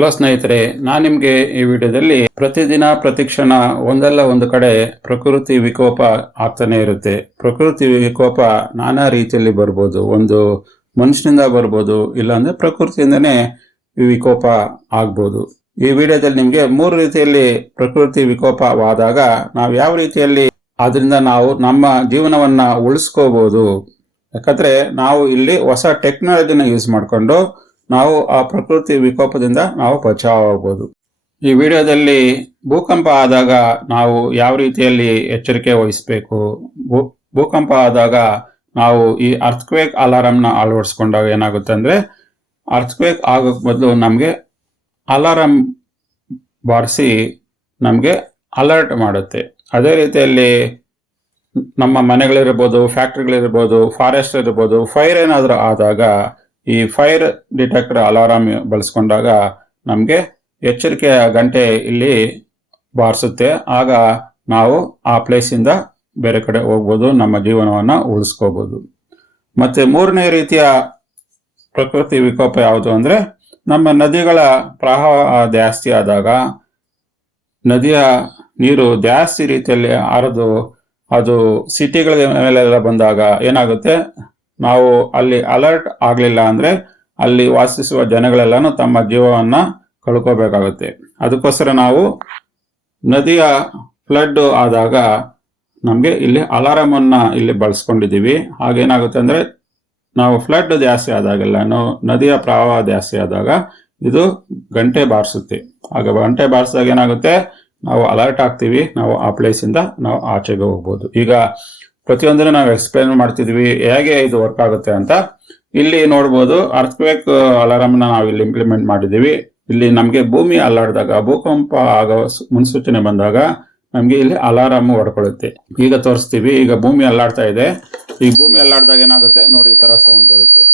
Hello ಸ್ನೇಹಿತರೆ, ನಾನು ನಿಮಗೆ ಈ ವಿಡಿಯೋದಲ್ಲಿ ಪ್ರತಿದಿನ ಪ್ರತಿಕ್ಷಣ ಒಂದಲ್ಲ ಒಂದು ಕಡೆ ಪ್ರಕೃತಿ ವಿಕೋಪ ಆಗ್ತಾನೆ ಇರುತ್ತೆ. ಪ್ರಕೃತಿ ವಿಕೋಪ ನಾನಾ ರೀತಿಯಲ್ಲಿ ಬರ್ಬೋದು. ಒಂದು ಮನುಷ್ಯನಿಂದ ಬರ್ಬೋದು, ಇಲ್ಲಾಂದ್ರೆ ಪ್ರಕೃತಿಯಿಂದನೇ ವಿಕೋಪ ಆಗ್ಬೋದು. ಈ ವಿಡಿಯೋದಲ್ಲಿ ನಿಮಗೆ 3 ರೀತಿಯಲ್ಲಿ ಪ್ರಕೃತಿ ವಿಕೋಪವಾದಾಗ ನಾವು ಯಾವ ರೀತಿಯಲ್ಲಿ ಅದರಿಂದ ನಾವು ನಮ್ಮ ಜೀವನವನ್ನ ಉಳಿಸ್ಕೋಬಹುದು. ಯಾಕಂದ್ರೆ ನಾವು ಇಲ್ಲಿ ಹೊಸ ಟೆಕ್ನಾಲಜಿನ ಯೂಸ್ ಮಾಡಿಕೊಂಡು ನಾವು ಆ ಪ್ರಕೃತಿ ವಿಕೋಪದಿಂದ ನಾವು ಬಚಾವ್ ಆಗ್ಬೋದು. ಈ ವಿಡಿಯೋದಲ್ಲಿ ಭೂಕಂಪ ಆದಾಗ ನಾವು ಯಾವ ರೀತಿಯಲ್ಲಿ ಎಚ್ಚರಿಕೆ ವಹಿಸಬೇಕು, ಭೂಕಂಪ ಆದಾಗ ನಾವು ಈ ಅರ್ಥಕ್ವೇಕ್ ಅಲಾರಾಮ್ನ ಅಳವಡಿಸ್ಕೊಂಡಾಗ ಏನಾಗುತ್ತೆ ಅಂದ್ರೆ, ಅರ್ಥಕ್ವೇಕ್ ಆಗೋಕ್ ಬದಲು ನಮಗೆ ಅಲಾರಾಮ್ ಬಾರಿಸಿ ನಮಗೆ ಅಲರ್ಟ್ ಮಾಡುತ್ತೆ. ಅದೇ ರೀತಿಯಲ್ಲಿ ನಮ್ಮ ಮನೆಗಳಿರ್ಬೋದು, ಫ್ಯಾಕ್ಟ್ರಿಗಳಿರ್ಬೋದು, ಫಾರೆಸ್ಟ್ ಇರ್ಬೋದು, ಫೈರ್ ಏನಾದರೂ ಆದಾಗ ಈ ಫೈರ್ ಡಿಟೆಕ್ಟರ್ ಅಲಾರಾಮ್ ಬಳಸ್ಕೊಂಡಾಗ ನಮಗೆ ಎಚ್ಚರಿಕೆಯ ಗಂಟೆ ಇಲ್ಲಿ ಬಾರಿಸುತ್ತೆ. ಆಗ ನಾವು ಆ ಪ್ಲೇಸಿಂದ ಬೇರೆ ಕಡೆ ಹೋಗ್ಬೋದು, ನಮ್ಮ ಜೀವನವನ್ನು ಉಳಿಸ್ಕೋಬೋದು. ಮತ್ತೆ 3ನೇ ರೀತಿಯ ಪ್ರಕೃತಿ ವಿಕೋಪ ಯಾವುದು ಅಂದ್ರೆ, ನಮ್ಮ ನದಿಗಳ ಪ್ರವಾಹ ಜಾಸ್ತಿ ಆದಾಗ ನದಿಯ ನೀರು ಜಾಸ್ತಿ ರೀತಿಯಲ್ಲಿ ಹರಿದು ಅದು ಸಿಟಿಗಳ ಮೇಲೆಲ್ಲ ಬಂದಾಗ ಏನಾಗುತ್ತೆ, ನಾವು ಅಲ್ಲಿ ಅಲರ್ಟ್ ಆಗಲಿಲ್ಲ ಅಂದ್ರೆ ಅಲ್ಲಿ ವಾಸಿಸುವ ಜನಗಳೆಲ್ಲನೂ ತಮ್ಮ ಜೀವವನ್ನ ಕಳ್ಕೋಬೇಕಾಗುತ್ತೆ. ಅದಕ್ಕೋಸ್ಕರ ನಾವು ನದಿಯ ಫ್ಲಡ್ ಆದಾಗ ನಮಗೆ ಇಲ್ಲಿ ಅಲಾರಾಮ್ ಅನ್ನ ಇಲ್ಲಿ ಬಳಸ್ಕೊಂಡಿದ್ದೀವಿ. ಹಾಗೇನಾಗುತ್ತೆ ಅಂದ್ರೆ, ನಾವು ಫ್ಲಡ್ ಜಾಸ್ತಿ ಆದಾಗೆಲ್ಲನೂ ನದಿಯ ಪ್ರವಾಹ ಜಾಸ್ತಿ ಆದಾಗ ಇದು ಗಂಟೆ ಬಾರಿಸುತ್ತೆ. ಆಗ ಗಂಟೆ ಬಾರಿಸಿದಾಗ ಏನಾಗುತ್ತೆ, ನಾವು ಅಲರ್ಟ್ ಆಗ್ತೀವಿ, ನಾವು ಆ ಪ್ಲೇಸಿಂದ ನಾವು ಆಚೆಗೆ ಹೋಗ್ಬೋದು. ಈಗ ಪ್ರತಿಯೊಂದನ್ನು ನಾವು ಎಕ್ಸ್ಪ್ಲೇನ್ ಮಾಡ್ತಿದ್ವಿ ಹೇಗೆ ಇದು ವರ್ಕ್ ಆಗುತ್ತೆ ಅಂತ. ಇಲ್ಲಿ ನೋಡ್ಬೋದು, ಅರ್ಥಕ್ವೇಕ್ ಅಲಾರಾಮ್ನ ನಾವು ಇಲ್ಲಿ ಇಂಪ್ಲಿಮೆಂಟ್ ಮಾಡಿದ್ದೀವಿ. ಇಲ್ಲಿ ನಮಗೆ ಭೂಮಿ ಅಲ್ಲಾಡಿದಾಗ, ಭೂಕಂಪ ಆಗೋ ಮುನ್ಸೂಚನೆ ಬಂದಾಗ ನಮಗೆ ಇಲ್ಲಿ ಅಲಾರಾಮ್ ಹೊಡ್ಕೊಳ್ಳುತ್ತೆ. ಈಗ ತೋರಿಸ್ತೀವಿ. ಈಗ ಭೂಮಿ ಅಲ್ಲಾಡ್ತಾ ಇದೆ. ಈ ಭೂಮಿ ಅಲ್ಲಾಡಿದಾಗ ಏನಾಗುತ್ತೆ ನೋಡಿ, ಈ ತರ ಸೌಂಡ್ ಬರುತ್ತೆ.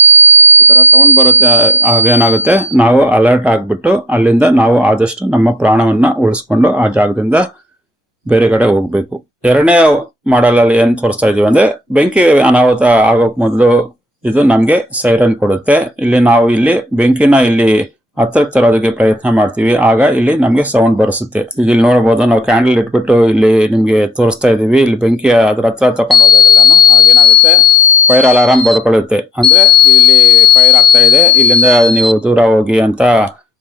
ಈ ತರ ಸೌಂಡ್ ಬರುತ್ತೆ. ಆಗ ಏನಾಗುತ್ತೆ, ನಾವು ಅಲರ್ಟ್ ಆಗ್ಬಿಟ್ಟು ಅಲ್ಲಿಂದ ನಾವು ಆದಷ್ಟು ನಮ್ಮ ಪ್ರಾಣವನ್ನ ಉಳಿಸ್ಕೊಂಡು ಆ ಜಾಗದಿಂದ ಬೇರೆ ಕಡೆ ಹೋಗ್ಬೇಕು. 2ನೇ ಮಾಡಲ್ ಅಲ್ಲಿ ಏನ್ ತೋರಿಸ್ತಾ ಇದೀವಿ ಅಂದ್ರೆ, ಬೆಂಕಿ ಅನಾಹುತ ಆಗೋಕ್ ಮೊದಲು ಇದು ನಮ್ಗೆ ಸೈರನ್ ಕೊಡುತ್ತೆ. ಇಲ್ಲಿ ನಾವು ಇಲ್ಲಿ ಬೆಂಕಿನ ಇಲ್ಲಿ ಹತ್ರಕ್ಕೆ ತರೋದಕ್ಕೆ ಪ್ರಯತ್ನ ಮಾಡ್ತೀವಿ. ಆಗ ಇಲ್ಲಿ ನಮ್ಗೆ ಸೌಂಡ್ ಬರಿಸುತ್ತೆ. ಈಗ ಇಲ್ಲಿ ನೋಡಬಹುದು, ನಾವು ಕ್ಯಾಂಡಲ್ ಇಟ್ಬಿಟ್ಟು ಇಲ್ಲಿ ನಿಮ್ಗೆ ತೋರಿಸ್ತಾ ಇದೀವಿ. ಇಲ್ಲಿ ಬೆಂಕಿ ಅದ್ರ ಹತ್ರ ತಗೊಂಡು ಹೋದಾಗೆಲ್ಲಾನು ಆಗೇನಾಗುತ್ತೆ, ಫೈರ್ ಅಲಾರಾಮ್ ಬಡ್ಕೊಳ್ಳುತ್ತೆ. ಅಂದ್ರೆ ಇಲ್ಲಿ ಫೈರ್ ಆಗ್ತಾ ಇದೆ, ಇಲ್ಲಿಂದ ನೀವು ದೂರ ಹೋಗಿ ಅಂತ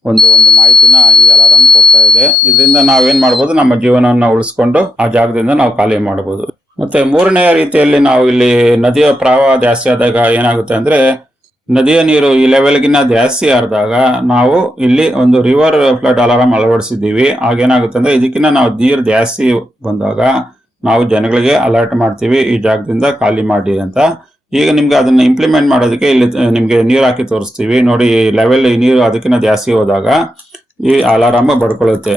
ಒಂದು ಮಾಹಿತಿನ ಈ ಅಲಾರಾಮ್ ಕೊಡ್ತಾ ಇದೆ. ಇದರಿಂದ ನಾವೇನ್ ಮಾಡ್ಬೋದು, ನಮ್ಮ ಜೀವನವನ್ನ ಉಳಿಸ್ಕೊಂಡು ಆ ಜಾಗದಿಂದ ನಾವು ಖಾಲಿ ಮಾಡಬಹುದು. ಮತ್ತೆ 3ನೇ ರೀತಿಯಲ್ಲಿ ನಾವು ಇಲ್ಲಿ ನದಿಯ ಪ್ರವಾಹ ಜಾಸ್ತಿ ಆದಾಗ ಏನಾಗುತ್ತೆ ಅಂದ್ರೆ, ನದಿಯ ನೀರು ಈ ಲೆವೆಲ್ಗಿನ್ನ ಜಾಸ್ತಿ ಹರಿದಾಗ ನಾವು ಇಲ್ಲಿ ಒಂದು ರಿವರ್ ಫ್ಲಡ್ ಅಲಾರಾಮ್ ಅಳವಡಿಸಿದ್ದೀವಿ. ಆಗೇನಾಗುತ್ತೆ ಅಂದ್ರೆ, ಇದಕ್ಕಿಂತ ನಾವು ನೀರು ಜಾಸ್ತಿ ಬಂದಾಗ ನಾವು ಜನಗಳಿಗೆ ಅಲರ್ಟ್ ಮಾಡ್ತೀವಿ, ಈ ಜಾಗದಿಂದ ಖಾಲಿ ಮಾಡಿ ಅಂತ. ಈಗ ನಿಮ್ಗೆ ಅದನ್ನ ಇಂಪ್ಲಿಮೆಂಟ್ ಮಾಡೋದಕ್ಕೆ ಇಲ್ಲಿ ನಿಮ್ಗೆ ನೀರು ಹಾಕಿ ತೋರಿಸ್ತೀವಿ ನೋಡಿ. ಈ ಲೆವೆಲ್ ಈ ನೀರು ಅದಕ್ಕಿಂತ ಜಾಸ್ತಿ ಹೋದಾಗ ಈ ಅಲಾರಾಮ್ ಬಡ್ಕೊಳ್ಳುತ್ತೆ.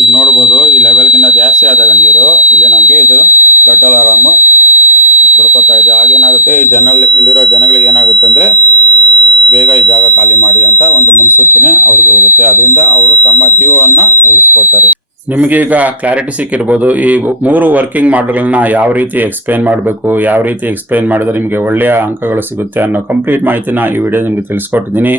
ಈಗ ನೋಡ್ಬೋದು, ಈ ಲೆವೆಲ್ಗಿಂತ ಜಾಸ್ತಿ ಆದಾಗ ನೀರು ಇಲ್ಲಿ ನಮ್ಗೆ ಇದು ಫ್ಲಡ್ ಅಲಾರಾಮ್ ಬಡ್ಕೋತಾ ಇದೆ. ಆಗೇನಾಗುತ್ತೆ, ಈ ಇಲ್ಲಿರೋ ಜನಗಳಿಗೆ ಏನಾಗುತ್ತೆ ಅಂದ್ರೆ, ಬೇಗ ಈ ಜಾಗ ಖಾಲಿ ಮಾಡಿ ಅಂತ ಒಂದು ಮುನ್ಸೂಚನೆ ಅವ್ರಿಗೆ ಹೋಗುತ್ತೆ. ಅದರಿಂದ ಅವರು ತಮ್ಮ ಜೀವವನ್ನ ಉಳಿಸ್ಕೋತಾರೆ. ನಿಮಗೆ ಈಗ ಕ್ಲಾರಿಟಿ ಸಿಕ್ಕಿರ್ಬೋದು, ಈ 3 ವರ್ಕಿಂಗ್ ಮಾಡೆಲ್ಗಳನ್ನ ಯಾವ ರೀತಿ ಎಕ್ಸ್ಪ್ಲೈನ್ ಮಾಡಬೇಕು, ಯಾವ ರೀತಿ ಎಕ್ಸ್ಪ್ಲೈನ್ ಮಾಡಿದ್ರೆ ನಿಮಗೆ ಒಳ್ಳೆಯ ಅಂಕಗಳು ಸಿಗುತ್ತೆ ಅನ್ನೋ ಕಂಪ್ಲೀಟ್ ಮಾಹಿತಿನ ಈ ವಿಡಿಯೋ ನಿಮ್ಗೆ ತಿಳಿಸ್ಕೊಟ್ಟಿದ್ದೀನಿ.